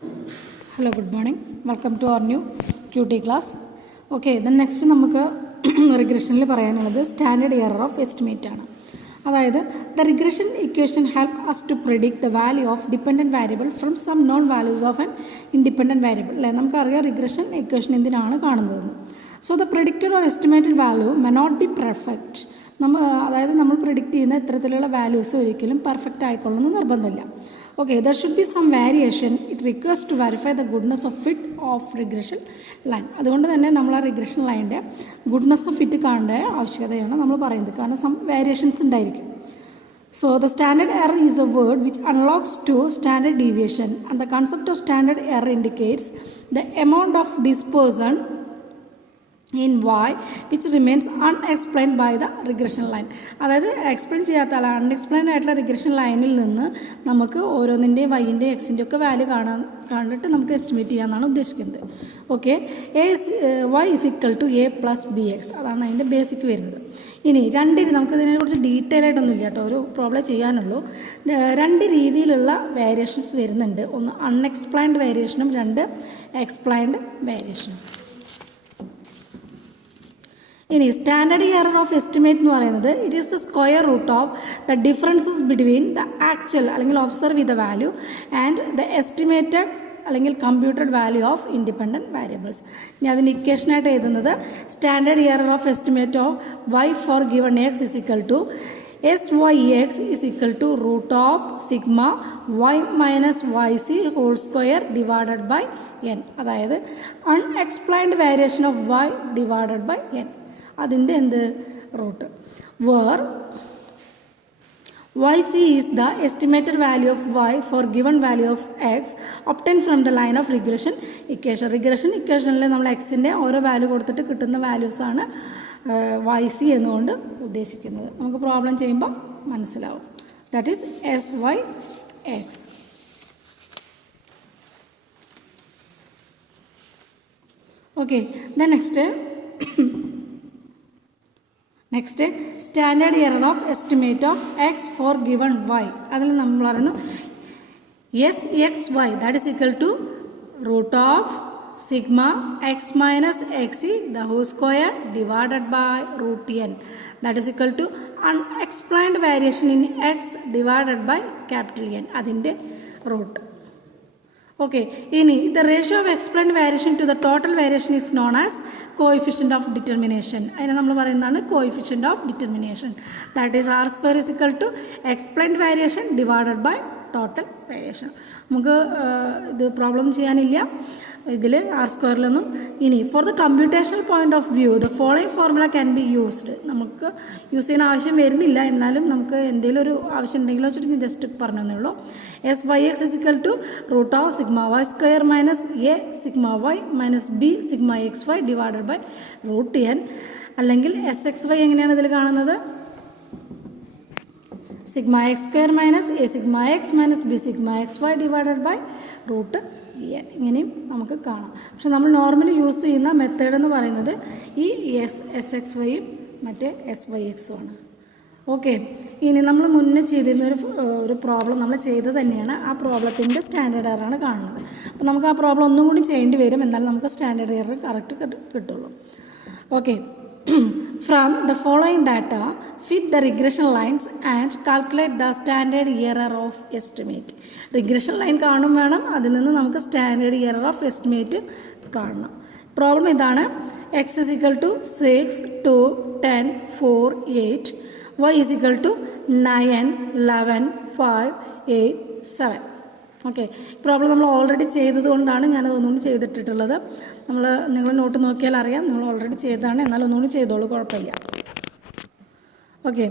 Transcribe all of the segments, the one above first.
Hello, good morning. Welcome to our new QT class. Okay, then next നമുക്ക് റിഗ്രഷനിൽ പറയാനുള്ളത് standard error of estimate ആണ്. അതായത് the regression equation help us to predict the value of dependent variable from some known values of an independent variable. അല്ലേ, നമുക്കറിയാം regression equation എന്തിനാണ് കാണുന്നതെന്ന്. So the predicted or estimated value may not be perfect. അതായത് നമ്മൾ predict ചെയ്യുന്ന ഇത്തരത്തിലുള്ള values ഒരിക്കലും perfect ആയിക്കൊള്ളുന്ന നിർബന്ധമില്ല. Okay, there should be some variation. It requires to verify the goodness of fit of regression line. അതുകൊണ്ട് തന്നെ നമ്മൾ ആ റിഗ്രഷൻ ലൈനിൻ്റെ ഗുഡ്നെസ് ഓഫ് ഫിറ്റ് കാണേണ്ട ആവശ്യകതയാണ് നമ്മൾ പറയുന്നത്. കാരണം സം വേരിയേഷൻസ് ഉണ്ടായിരിക്കും. So the standard error is a word which unlocks to standard deviation, and the concept of standard error indicates the amount of dispersion in y which remains unexplained by the regression line. അതായത് explain ചെയ്യാത്ത unexplained ആയിട്ടുള്ള regression ലൈനിൽ നിന്ന് നമുക്ക് ഓരോന്നിൻ്റെയും വൈൻ്റെയും എക്സിൻ്റെ ഒക്കെ value കണ്ടിട്ട് നമുക്ക് എസ്റ്റിമേറ്റ് ചെയ്യാമെന്നാണ് ഉദ്ദേശിക്കുന്നത്. Okay, y is equal to a plus b x, അതാണ് അതിൻ്റെ ബേസിക് വരുന്നത്. ഇനി നമുക്ക് ഇതിനെക്കുറിച്ച് ഡീറ്റെയിൽ ആയിട്ടൊന്നും ഇല്ല കേട്ടോ, ഒരു പ്രോബ്ലം ചെയ്യാനുള്ളൂ. രണ്ട് രീതിയിലുള്ള വേരിയേഷൻസ് വരുന്നുണ്ട്. ഒന്ന് അൺഎക്സ്പ്ലെയിൻഡ് വേരിയേഷനും രണ്ട് എക്സ്പ്ലെയിൻഡ് വേരിയേഷനും. ഇനി സ്റ്റാൻഡേർഡ് എറർ ഓഫ് എസ്റ്റിമേറ്റ് എന്ന് പറയുന്നത് it is the square root of the differences between the actual അല്ലെങ്കിൽ ഒബ്സർവ് ചെയ്ത വാല്യൂ ആൻഡ് ദ എസ്റ്റിമേറ്റഡ് അല്ലെങ്കിൽ computed value of independent variables. ഇനി അതിന് ഇക്വേഷനായിട്ട് എഴുതുന്നത് standard error of estimate of Y for given X is equal to S Y X is equal to root of sigma Y minus Y C whole square divided by N. അതായത് unexplained variation of Y divided by N, അതിൻ്റെ root where yc is the estimated value of y for given value of x obtained from the line of regression equation. Regression ഇക്വേഷനിൽ നമ്മൾ എക്സിൻ്റെ ഓരോ value കൊടുത്തിട്ട് കിട്ടുന്ന വാല്യൂസാണ് yc എന്നുകൊണ്ട് ഉദ്ദേശിക്കുന്നത്. നമുക്ക് പ്രോബ്ലം ചെയ്യുമ്പോൾ മനസ്സിലാവും. That is s Y x. Okay, then next standard error of estimate of x for given y. അതിൽ നമ്മൾ പറയുന്നു s x y that is equal to root of sigma x minus x the whole square divided by root n that is equal to unexplained variation in x divided by capital n, അതിൻ്റെ root. Okay, ഇനി the ratio of explained variation to the total variation is known as coefficient of determination. അതിനെ നമ്മൾ പറയുന്നതാണ് coefficient of determination. That is r square is equal to explained variation divided by total variation. നമുക്ക് ഇത് problem ചെയ്യാനില്ല ഇതിൽ r സ്ക്വയറിലൊന്നും. ഇനി for the computational point of view the following formula can be used. നമുക്ക് യൂസ് ചെയ്യുന്ന ആവശ്യം വരുന്നില്ല, എന്നാലും നമുക്ക് എന്തെങ്കിലും ഒരു ആവശ്യം ഉണ്ടെങ്കിൽ വെച്ചിട്ട് ഞാൻ ജസ്റ്റ് പറഞ്ഞു തന്നേ ഉള്ളൂ. S Y X is equal to root of sigma y square minus a sigma Y minus b sigma x y divided by root n. അല്ലെങ്കിൽ എസ് എക്സ് വൈ എങ്ങനെയാണ് ഇതിൽ കാണുന്നത്? Sigma x square minus a sigma x minus b sigma x y divided by root n. ഇങ്ങനെയും നമുക്ക് കാണാം. പക്ഷെ നമ്മൾ normally use ചെയ്യുന്ന മെത്തേഡ് എന്ന് പറയുന്നത് ഈ എസ് എക്സ് വൈയും മറ്റേ എസ് വൈ എക്സും ആണ്. ഓക്കെ, ഇനി നമ്മൾ മുന്നേ ചെയ്തിരുന്ന ഒരു പ്രോബ്ലം നമ്മൾ ചെയ്തത് തന്നെയാണ്. ആ പ്രോബ്ലത്തിൻ്റെ സ്റ്റാൻഡേർഡ് എററാണ് കാണുന്നത്. അപ്പോൾ നമുക്ക് ആ പ്രോബ്ലം ഒന്നും കൂടി ചെയ്യേണ്ടി വരും, എന്നാലും നമുക്ക് സ്റ്റാൻഡേർഡ് എറർ കറക്റ്റ് കിട്ടുള്ളൂ. Okay, from the following data fit the regression lines and calculate the standard error of estimate. regression line കാണും വേണം, അതിൽ നിന്ന് നമുക്ക് സ്റ്റാൻഡേർഡ് എറർ ഓഫ് എസ്റ്റിമേറ്റ് കാണണം. പ്രോബ്ലം ഇതാണ്. X is equal to 6, 2, 10, 4, 8, y is equal to 9, 11, 5, 8, 7. Okay, problem നമ്മൾ already ചെയ്തതുകൊണ്ടാണ് ഞാനത് ഒന്നുകൂടി ചെയ്തിട്ടുള്ളത്. നിങ്ങൾ നോട്ട് നോക്കിയാൽ അറിയാം, നിങ്ങൾ ഓൾറെഡി ചെയ്തതാണ്, എന്നാൽ ഒന്നുകൂടി ചെയ്തോളൂ, കുഴപ്പമില്ല. ഓക്കെ,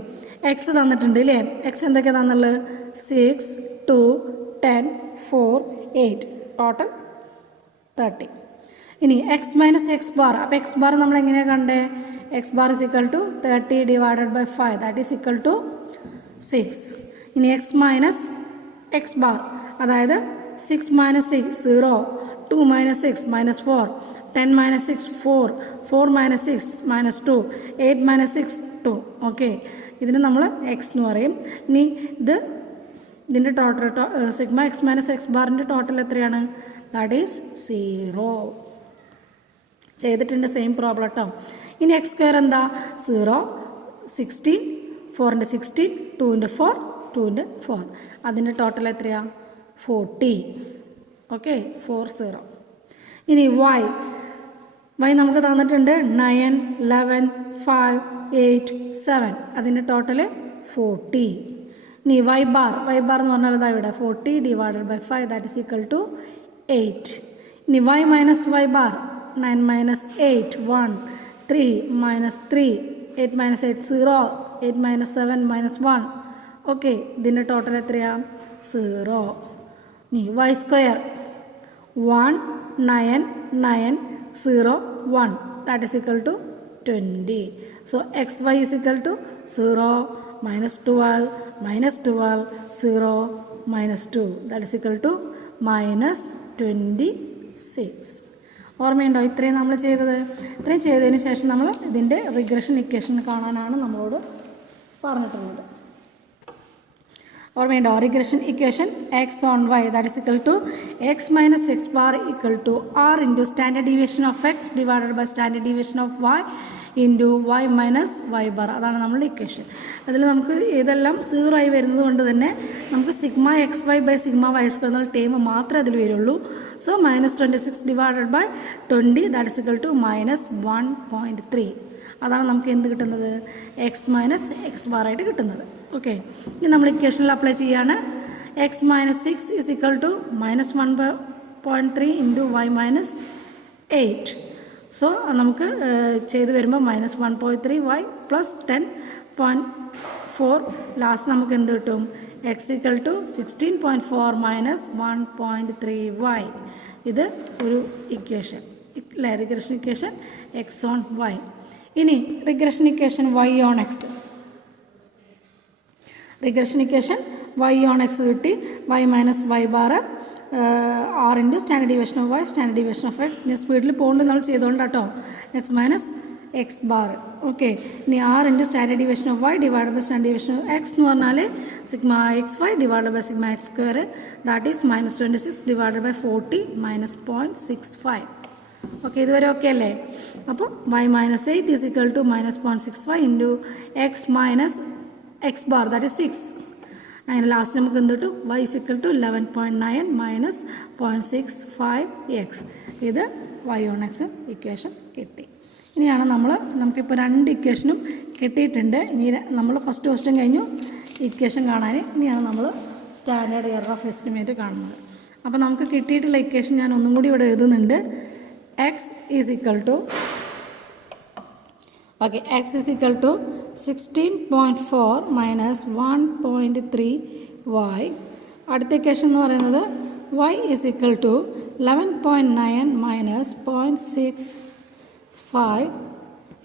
എക്സ് തന്നിട്ടുണ്ട് അല്ലേ? എക്സ് എന്തൊക്കെയാണ് തന്നുള്ളത്? 6, 2, 10, 4, 8, ടോട്ടൽ 30. ഇനി എക്സ് മൈനസ് എക്സ് ബാർ. അപ്പോൾ എക്സ് ബാർ നമ്മൾ എങ്ങനെയാണ് കണ്ടേ? X bar is equal to 30 divided by 5 that is equal to 6. ഇനി എക്സ് മൈനസ് എക്സ് ബാർ, അതായത് 6 minus 6 0, 2 minus 6 minus 4, 10 minus 6 4, 4 minus 6 minus 2, 8 minus 6 2. Okay, ഇതിന് നമ്മൾ എക്സ് എന്ന് പറയും. ഇനി ഇത് ഇതിൻ്റെ total sigma x minus X ബാറിൻ്റെ total എത്രയാണ്? That is 0. ചെയ്തിട്ടുണ്ട് സെയിം പ്രോബ്ലം കേട്ടോ. ഇനി എക്സ് സ്ക്വയർ എന്താ? 0, 16, 4 × 16, 2 × 4, 2 × 4. അതിൻ്റെ ടോട്ടൽ എത്രയാണ്? 40. ഓക്കെ, 40. ഇനി വൈ നമുക്ക് തന്നിട്ടുണ്ട് 9, 11, 5, 8, 7. അതിൻ്റെ ടോട്ടൽ 40. ഇനി വൈ ബാർ എന്ന് പറഞ്ഞാൽ അതാ ഇവിടെ 40 divided by 5 that is equal to 8. ഇനി y minus Y bar 9 minus 8 1 3 minus 3 8 minus 8 0 8 minus 7 minus 1. Okay, ഇതിൻ്റെ ടോട്ടൽ എത്രയാണ്? 0. ഇനി y square 1 9 9 0 1 that is equal to 20. So x y is equal to 0 minus 12 minus 12 0 minus 2 that is equal to minus 26. ഓർമ്മയുണ്ടോ ഇത്രയും നമ്മൾ ചെയ്തത്? ഇത്രയും ചെയ്തതിന് ശേഷം നമ്മൾ ഇതിൻ്റെ റിഗ്രഷൻ ഇക്വേഷൻ കാണാനാണ് നമ്മളോട് പറഞ്ഞിട്ടുള്ളത്. ഓർമ്മയുണ്ടോ? Regression equation X on y that is equal to x minus X bar equal to r into standard deviation of x divided by standard deviation of y into y minus Y bar. അതാണ് നമ്മളുടെ equation. അതിൽ നമുക്ക് ഇതെല്ലാം 0 ആയി വരുന്നത് കൊണ്ട് തന്നെ നമുക്ക് sigma x y by sigma y square എന്നുള്ള ടേം മാത്രമേ അതിൽ വരുള്ളൂ. So -26 divided by 20 that is equal to -1.3. അതാണ് നമുക്ക് എന്ത് കിട്ടുന്നത്? എക്സ് മൈനസ് എക്സ് ബാർ ആയിട്ട് കിട്ടുന്നത്. ഓക്കെ, ഇനി നമ്മൾ ഇക്വേഷനിൽ അപ്ലൈ ചെയ്യാണ്. X minus 6 is equal to -1.3 into y minus 8. So നമുക്ക് ചെയ്ത് വരുമ്പോൾ -1.3 വൈ പ്ലസ് 10.4 ലാസ്റ്റ് നമുക്ക് എന്ത് കിട്ടും? X equal to 16.4 minus 1.3 Y. ഇത് ഒരു ഇക്വേഷൻ അല്ലേ, regression equation X on Y. ഇനി regression equation Y on X. Regression equation Y on X കിട്ടി. Y minus Y bar R into standard deviation of Y standard deviation of X. ഞാൻ സ്പീഡിൽ പോകുന്നത് നമ്മൾ ചെയ്തുകൊണ്ട് കേട്ടോ. X minus X bar. Okay, ഇനി R into standard deviation of Y divide by standard deviation of X എന്ന് പറഞ്ഞാൽ sigma x y divide by sigma x square that is -26 divide by 40 -0.65. Okay, ഇതുവരെ ഓക്കെ അല്ലേ? അപ്പോൾ y minus 8 is equal to -0.65 into x minus X bar that is 6. അങ്ങനെ last നമുക്ക് എന്ത് കിട്ടും? Y is equal to 11.9 minus 0.65 x. ഇത് y on x equation കിട്ടി. ഇനിയാണ് നമുക്കിപ്പോൾ 2 ഇക്വേഷനും കിട്ടിയിട്ടുണ്ട്. ഇനി നമ്മൾ ഫസ്റ്റ് ക്വസ്റ്റ്യൻ കഴിഞ്ഞു ഇക്വേഷൻ കാണാൻ. ഇനിയാണ് നമ്മൾ സ്റ്റാൻഡേർഡ് എറർ ഓഫ് എസ്റ്റിമേറ്റ് കാണുന്നത്. അപ്പോൾ നമുക്ക് കിട്ടിയിട്ടുള്ള ഇക്വേഷൻ ഞാൻ ഒന്നും കൂടി ഇവിടെ എഴുതുന്നുണ്ട്. X is equal to okay, x is equal to 16.4 minus 1.3 y. അടുത്ത ഇക്വേഷൻ എന്ന് പറയുന്നത് y is equal to 11.9 minus 0.65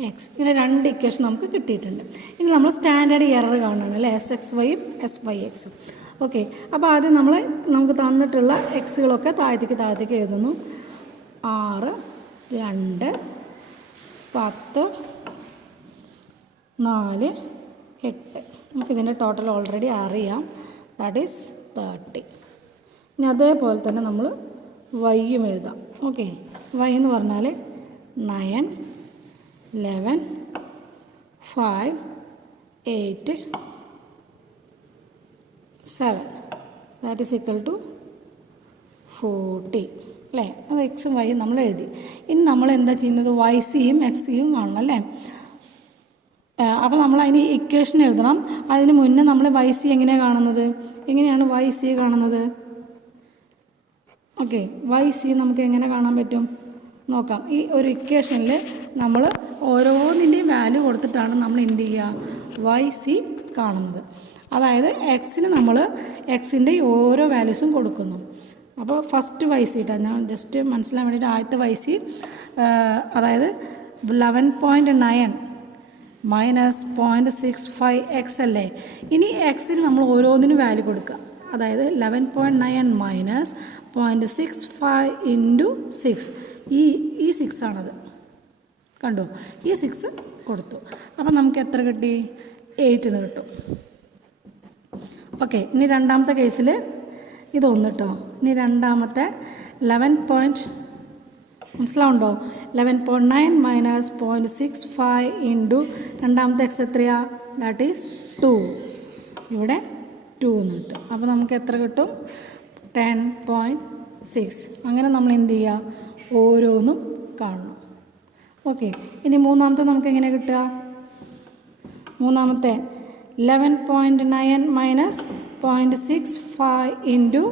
x. ഇങ്ങനെ 2 ഇക്വേഷൻ നമുക്ക് കിട്ടിയിട്ടുണ്ട്. ഇനി നമ്മൾ സ്റ്റാൻഡേർഡ് എറർ കാണുകയാണ് അല്ലേ, എസ് എക്സ് വൈയും എസ് വൈ എക്സും. ഓക്കെ, അപ്പോൾ ആദ്യം നമുക്ക് തന്നിട്ടുള്ള എക്സുകളൊക്കെ താഴത്തേക്ക് എഴുതുന്നു. 6 2 10 4 8. നമുക്കിതിൻ്റെ ടോട്ടൽ ഓൾറെഡി അറിയാം, ദാറ്റ് ഈസ് 30. ഇനി അതേപോലെ തന്നെ നമ്മൾ വൈയും എഴുതാം. ഓക്കെ, വൈ എന്ന് പറഞ്ഞാൽ 9 11 5 8 7 ദാറ്റ് ഈസ് ഈക്വൽ ടു 40 അല്ലേ. അത് എക്സും വൈയും നമ്മൾ എഴുതി. ഇനി നമ്മൾ എന്താ ചെയ്യുന്നത്? വൈ സിയും എക്സ് സിയും കാണണം അല്ലേ. അപ്പോൾ നമ്മൾ അതിന് ഇക്വേഷൻ എഴുതണം. അതിന് മുന്നേ നമ്മൾ വൈ സി എങ്ങനെയാണ് കാണുന്നത്? എങ്ങനെയാണ് വൈ സി കാണുന്നത്? ഓക്കെ, വൈ സി നമുക്ക് എങ്ങനെ കാണാൻ പറ്റും നോക്കാം. ഈ ഒരു ഇക്വേഷനിൽ നമ്മൾ ഓരോന്നിൻ്റെയും വാല്യൂ കൊടുത്തിട്ടാണ് നമ്മൾ എന്ത് ചെയ്യുക? വൈ സി കാണുന്നത്. അതായത് എക്സിന് നമ്മൾ എക്സിൻ്റെ ഓരോ വാല്യൂസും കൊടുക്കുന്നു. അപ്പോൾ ഫസ്റ്റ് വൈ സി ഇട്ടാൽ ഞാൻ ജസ്റ്റ് മനസ്സിലാൻ വേണ്ടിയിട്ട് ആദ്യത്തെ വൈ സി അതായത് 11.9 മൈനസ് 0.65 എക്സ് അല്ലേ. ഇനി എക്സിന് നമ്മൾ ഓരോന്നിനും വാല്യൂ കൊടുക്കുക. അതായത് 11.9 മൈനസ് 0.65 ഇൻറ്റു 6. ഈ 6 ആണത്, കണ്ടോ? ഈ 6 കൊടുത്തു. അപ്പം നമുക്ക് എത്ര കിട്ടി? 8 എന്ന് കിട്ടും. ഓക്കെ, ഇനി രണ്ടാമത്തെ കേസിൽ ഇതൊന്ന് കേട്ടോ. ഇനി രണ്ടാമത്തെ 11 മനസ്സിലാവുണ്ടോ? 11.9 മൈനസ് 0.65 ഇൻറ്റു രണ്ടാമത്തെ എക്സ് എത്രയാ? That is 2. ഇവിടെ 2 എന്ന് കിട്ടും. അപ്പോൾ നമുക്ക് എത്ര കിട്ടും? 10.6. അങ്ങനെ നമ്മൾ എന്ത് ചെയ്യുക? ഓരോന്നും കാണണം. ഓക്കെ, ഇനി മൂന്നാമത്തെ നമുക്ക് എങ്ങനെ കിട്ടുക? മൂന്നാമത്തെ 11.9 മൈനസ് 0.65 ഇൻറ്റു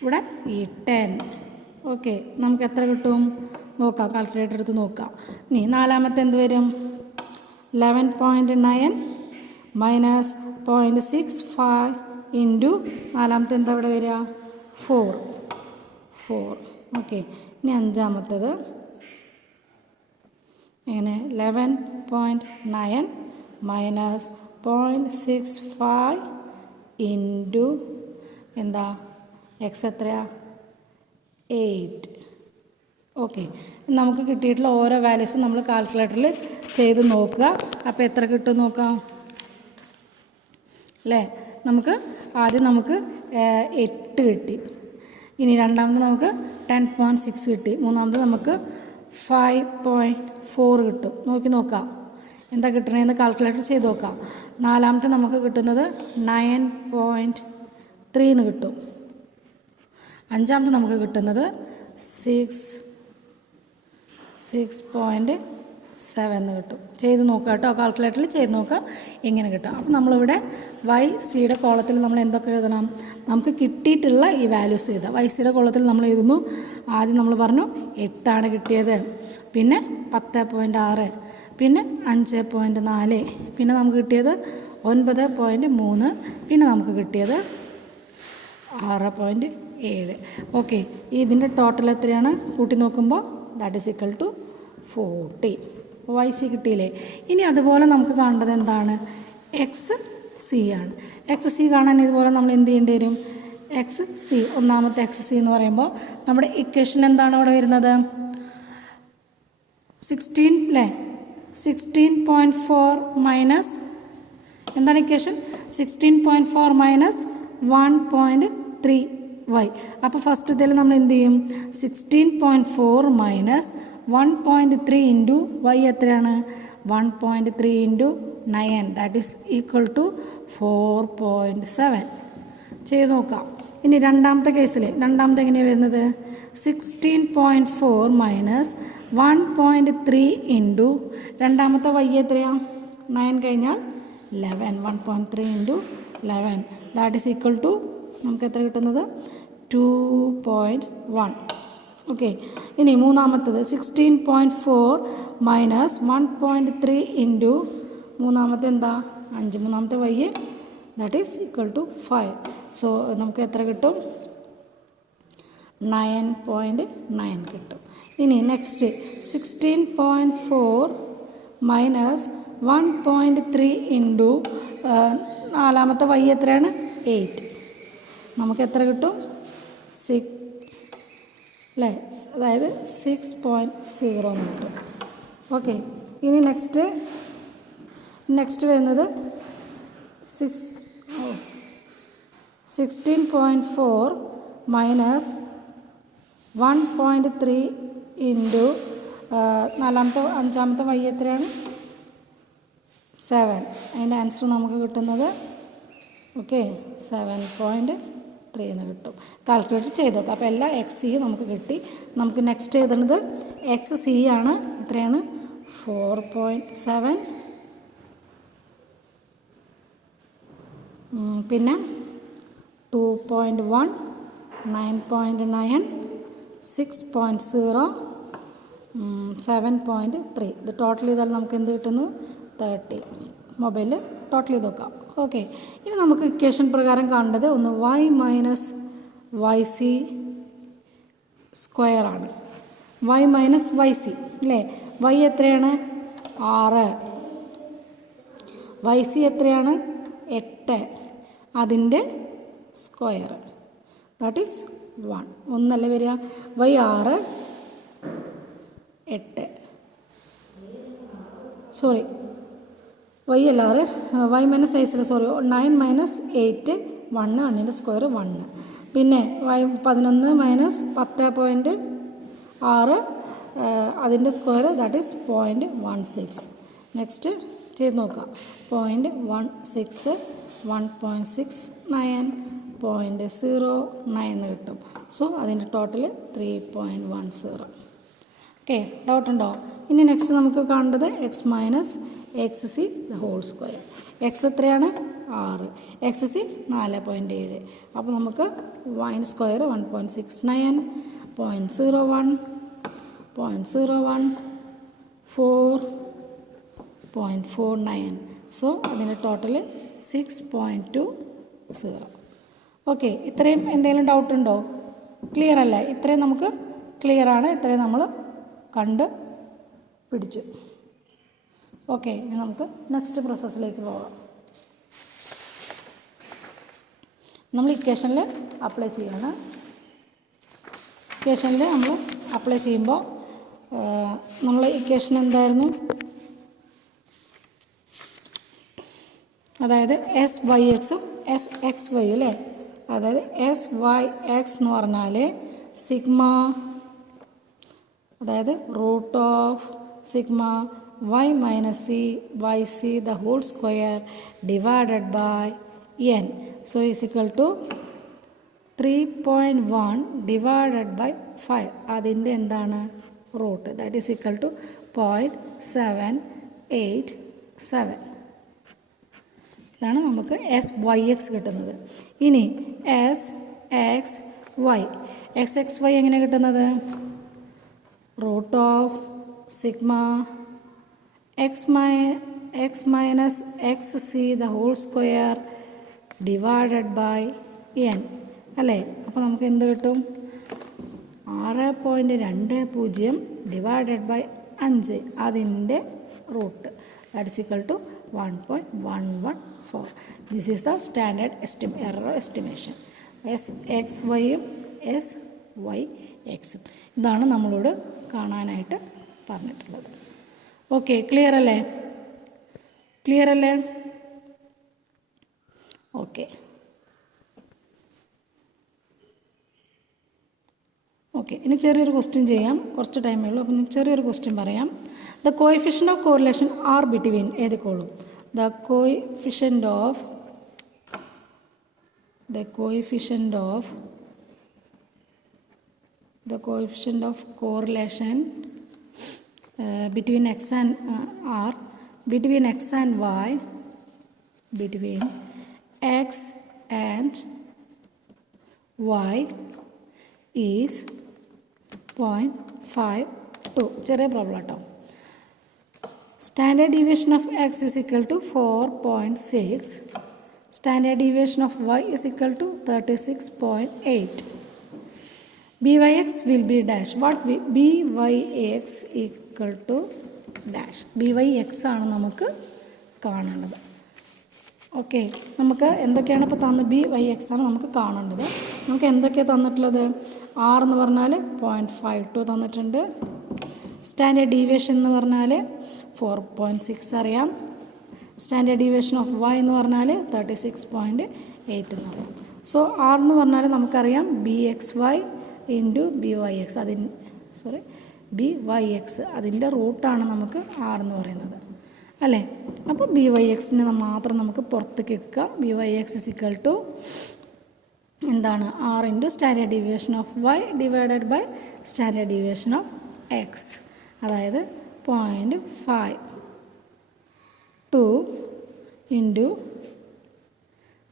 ഇവിടെ ഈ 10. ഓക്കെ, നമുക്ക് എത്ര കിട്ടും നോക്കാം. കാൽക്കുലേറ്റർ എടുത്ത് നോക്കാം. ഇനി നാലാമത്തെ എന്ത് വരും? 11.9 മൈനസ് 0.65 ഇൻറ്റു നാലാമത്തെ എന്താ ഇവിടെ വരിക? 4. ഓക്കെ, ഇനി അഞ്ചാമത്തത് ഇങ്ങനെ 11.9 മൈനസ് 0.65 ഇൻറ്റു എന്താ എക്സ് എത്രയാ? 8. ഓക്കെ, നമുക്ക് കിട്ടിയിട്ടുള്ള ഓരോ വാല്യൂസും നമ്മൾ കാൽക്കുലേറ്ററിൽ ചെയ്ത് നോക്കുക. അപ്പോൾ എത്ര കിട്ടും നോക്കാം അല്ലേ? ആദ്യം നമുക്ക് 8 കിട്ടി. ഇനി രണ്ടാമത് നമുക്ക് 10.6 കിട്ടി. മൂന്നാമത് നമുക്ക് 5.4 കിട്ടും. നോക്കാം എന്താ കിട്ടണതെന്ന് കാൽക്കുലേറ്റർ ചെയ്ത് നോക്കാം. നാലാമത്തെ നമുക്ക് കിട്ടുന്നത് 9.3 എന്ന് കിട്ടും. അഞ്ചാമത്തെ നമുക്ക് കിട്ടുന്നത് 6.7 എന്ന് കിട്ടും. ചെയ്ത് നോക്കുക കേട്ടോ, കാൽക്കുലേറ്ററിൽ ചെയ്ത് നോക്കുക എങ്ങനെ കിട്ടും. അപ്പോൾ നമ്മളിവിടെ വൈ സിയുടെ കോളത്തിൽ നമ്മൾ എന്തൊക്കെ എഴുതണം? നമുക്ക് കിട്ടിയിട്ടുള്ള ഈ വാല്യൂസ് എഴുതാം. വൈ സിയുടെ കോളത്തിൽ നമ്മൾ എഴുതുന്നു. ആദ്യം നമ്മൾ പറഞ്ഞു 8 കിട്ടിയത്, പിന്നെ 10.6, പിന്നെ 5.4, പിന്നെ നമുക്ക് കിട്ടിയത് 9.3, പിന്നെ നമുക്ക് കിട്ടിയത് 6.7. ഓക്കെ, ഇതിൻ്റെ ടോട്ടൽ എത്രയാണ്? കൂട്ടി നോക്കുമ്പോൾ that is equal to 40. Y c കിട്ടിയില്ലേ? ഇനി അതുപോലെ നമുക്ക് കാണേണ്ടത് എന്താണ്? എക്സ് സി ആണ്. എക്സ് സി കാണാൻ ഇതുപോലെ നമ്മൾ എന്ത് ചെയ്യേണ്ടി വരും? എക്സ് സി, ഒന്നാമത്തെ എക്സ് സി എന്ന് പറയുമ്പോൾ നമ്മുടെ ഇക്വേഷൻ എന്താണ് ഇവിടെ വരുന്നത്? 16 അല്ലേ? 16.4 മൈനസ് എന്താണ് ഇക്വേഷൻ? 16.4 minus 1.3 y. അപ്പോൾ ഫസ്റ്റ് ഇതിൽ നമ്മൾ എന്ത് ചെയ്യും? 16.4 മൈനസ് 1.3 ഇൻറ്റു വൈ എത്രയാണ്? 1.3 into 9 that is equal to 4.7. ചെയ്ത് നോക്കാം. ഇനി രണ്ടാമത്തെ കേസിൽ രണ്ടാമത്തെ എങ്ങനെയാണ് വരുന്നത്? 16.4 മൈനസ് 1.3 ഇൻറ്റു രണ്ടാമത്തെ വൈ എത്രയാണ്? 9 കഴിഞ്ഞാൽ 11. 1.3 into 11 that is equal to നമുക്ക് എത്ര കിട്ടുന്നത്? 2.1. ഓക്കെ, ഇനി മൂന്നാമത്തത് 16.4 മൈനസ് 1.3 ഇൻറ്റു മൂന്നാമത്തെ എന്താ? 5. മൂന്നാമത്തെ y that is equal to 5. So നമുക്ക് എത്ര കിട്ടും? 9.9 കിട്ടും. ഇനി നെക്സ്റ്റ് 16.4 മൈനസ് 1.3 ഇൻറ്റു നാലാമത്തെ വൈ എത്രയാണ്? 8. നമുക്ക് എത്ര കിട്ടും? 6 അല്ലേ? അതായത് 6.0 എന്ന് കിട്ടും. ഓക്കെ, ഇനി നെക്സ്റ്റ് വരുന്നത് 16.4 മൈനസ് 1.3 ഇൻറ്റു അഞ്ചാമത്തെ വൈ എത്രയാണ്? 7. അതിൻ്റെ ആൻസർ നമുക്ക് കിട്ടുന്നത് ഓക്കെ 7.3 എന്ന് കിട്ടും. കാൽക്കുലേറ്റ് ചെയ്ത് നോക്കാം. അപ്പോൾ എല്ലാ എക്സ് സി നമുക്ക് കിട്ടി. നമുക്ക് നെക്സ്റ്റ് എഴുതുന്നത് എക്സ് സി ആണ്. എത്രയാണ്? 4.7. പിന്നെ 2.1, 9.9, 6.0, 7.3. ഇത് ടോട്ടൽ ചെയ്താൽ നമുക്ക് എന്ത് കിട്ടുന്നു? 30. മൊബൈലിൽ ടോട്ടൽ ചെയ്ത് നോക്കാം. ഓക്കെ, ഇനി നമുക്ക് ഇക്വേഷൻ പ്രകാരം കാണേണ്ടത് ഒന്ന് y minus Y c square ആണ്. വൈ മൈനസ് വൈ സി അല്ലേ? വൈ എത്രയാണ്? 6. വൈ സി എത്രയാണ്? 8. അതിൻ്റെ സ്ക്വയർ ദാറ്റ് ഈസ് 1. ഒന്നല്ലേ വരിക? വൈ 6, 8 സോറി വൈ അല്ല 6 വൈ മൈനസ് വൈ അല്ല സോറി 9 മൈനസ് 8 1 1ൻ്റെ സ്ക്വയർ 1 പിന്നെ വൈ 11 മൈനസ് 10.6 അതിൻ്റെ സ്ക്വയർ ദാറ്റ് ഈസ് 0.16. നെക്സ്റ്റ് ചെയ്ത് നോക്കാം 0.16 1.69 0.09 കിട്ടും. സോ അതിൻ്റെ ടോട്ടൽ 3.10. ഓക്കെ, ഡൗട്ട് ഉണ്ടോ? ഇനി നെക്സ്റ്റ് നമുക്ക് കാണേണ്ടത് x minus x c the whole square. X എത്രയാണ്? 6, എക്സ് സി 4.7. അപ്പോൾ നമുക്ക് വൈൻ്റെ സ്ക്വയർ 1.69 0.01 0.01 4.49. സോ അതിൻ്റെ ടോട്ടൽ 6.20. ഓക്കെ, ഇത്രയും എന്തെങ്കിലും ഡൗട്ട് ഉണ്ടോ? ക്ലിയർ അല്ലേ? ഇത്രയും നമുക്ക് ക്ലിയർ ആണ്. ഇത്രയും നമ്മൾ കണ്ട് പിടിച്ചു. ഓക്കെ, ഇനി നമുക്ക് നെക്സ്റ്റ് പ്രോസസ്സിലേക്ക് പോകാം. നമ്മൾ ഇക്വേഷനിൽ അപ്ലൈ ചെയ്യണം. ഇക്വേഷനിൽ നമ്മൾ അപ്ലൈ ചെയ്യുമ്പോൾ നമ്മൾ ഇക്വേഷൻ എന്തായിരുന്നു? അതായത് എസ് വൈ എക്സും എസ് എക്സ് വൈ അല്ലേ? അതായത് എസ് വൈ എക്സ് എന്ന് പറഞ്ഞാൽ സിഗ്മ, അതായത് root of sigma Y minus c y c the whole square divided by n. So is equal to 3.1 divided by 5. അതിൻ്റെ എന്താണ്? Root. That is equal to 0.787. ഇതാണ് നമുക്ക് s Y x കിട്ടുന്നത്. ഇനി s x y, x x y എങ്ങനെ കിട്ടുന്നത്? Root of sigma x minus x c the whole square divided by n അല്ലേ? അപ്പോൾ നമുക്ക് എന്ത് കിട്ടും? 6.20 ഡിവൈഡഡ് ബൈ 5 അതിൻ്റെ root. That is equal to 1.114. This is the standard error estimation. S X വൈയും S Y എക്സും ഇതാണ് നമ്മളോട് കാണാനായിട്ട് പറഞ്ഞിട്ടുള്ളത്. ഓക്കെ, ക്ലിയർ അല്ലേ? ക്ലിയർ അല്ലേ? ഓക്കെ ഓക്കെ ഇനി ചെറിയൊരു ക്വസ്റ്റ്യൻ ചെയ്യാം. കുറച്ച് ടൈമേ ഉള്ളൂ. അപ്പം ചെറിയൊരു ക്വസ്റ്റ്യൻ പറയാം. The coefficient of correlation are between ഏതൊക്കെയുള്ളൂ? The coefficient of correlation between x and r, between x and y, between x and y is 0.52. ചെറിയ പ്രോബ്ലം കേട്ടോ. Standard deviation of x is equal to 4.6. Standard deviation of y is equal to 36.8. byx will be dash. What byx equal to dash. byx ആണ് നമുക്ക് കാണേണ്ടത്. Okay, നമുക്ക് എന്തൊക്കെയാണ് ഇപ്പോൾ തന്നത്? byx ആണ് നമുക്ക് കാണേണ്ടത്. നമുക്ക് എന്തൊക്കെയാണ് തന്നിട്ടുള്ളത്? ആർ എന്ന് പറഞ്ഞാൽ 0.52 തന്നിട്ടുണ്ട്. സ്റ്റാൻഡേർഡ് ഡീവിയേഷൻ എന്ന് പറഞ്ഞാൽ 4.6 അറിയാം. സ്റ്റാൻഡേർഡ് ഡീവിയേഷൻ ഓഫ് വൈ എന്ന് പറഞ്ഞാൽ 36.8 എന്ന് പറയാം. സോ ആർ എന്ന് പറഞ്ഞാൽ നമുക്കറിയാം BXY ഇൻറ്റു BYX BYX അതിൻ്റെ റൂട്ടാണ് നമുക്ക് ആർ എന്ന് പറയുന്നത് അല്ലേ? അപ്പോൾ BYXനെ മാത്രം നമുക്ക് പുറത്തേക്ക് എടുക്കാം. BYX ഇസ് ഈക്വൽ ടു എന്താണ്? R into standard deviation of Y divided by standard deviation of x, അതായത് 0.52 into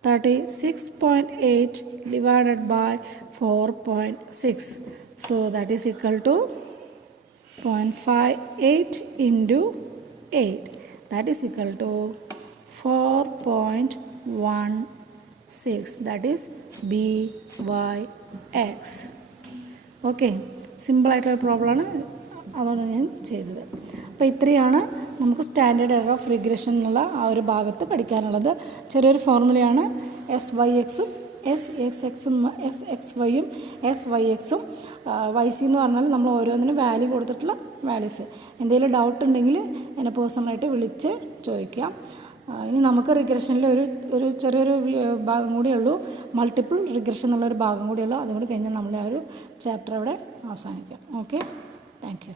36.8 divided by 4.6. So that is equal to 0.58 into 8. That is equal to 4.16. That is BYX. Okay. Simple ആയിട്ടുള്ള പ്രോബ്ലമാണ്. അതാണ് ഞാൻ ചെയ്തത്. അപ്പോൾ ഇത്രയാണ് നമുക്ക് സ്റ്റാൻഡേർഡ് എറർ ഓഫ് റിഗ്രഷൻ എന്നുള്ള ആ ഒരു ഭാഗത്ത് പഠിക്കാനുള്ളത്. ചെറിയൊരു ഫോർമുലയാണ്. എസ് വൈ എക്സും എസ് എക്സ് എക്സും എസ് എക്സ് വൈയും എസ് വൈ എക്സും വൈ സി എന്ന് പറഞ്ഞാൽ നമ്മൾ ഓരോന്നിനും വാല്യൂ കൊടുത്തിട്ടുള്ള വാല്യൂസ്. എന്തെങ്കിലും ഡൗട്ട് ഉണ്ടെങ്കിൽ എന്നെ പേഴ്സണലായിട്ട് വിളിച്ച് ചോദിക്കാം. ഇനി നമുക്ക് റിഗ്രഷനിൽ ഒരു ചെറിയൊരു ഭാഗം കൂടിയേ ഉള്ളൂ, മൾട്ടിപ്പിൾ റിഗ്രഷൻ എന്നുള്ളൊരു ഭാഗം കൂടിയേ ഉള്ളൂ. അതും കൂടി കഴിഞ്ഞാൽ നമ്മുടെ ആ ഒരു ചാപ്റ്റർ അവിടെ അവസാനിക്കാം. Okay, thank you.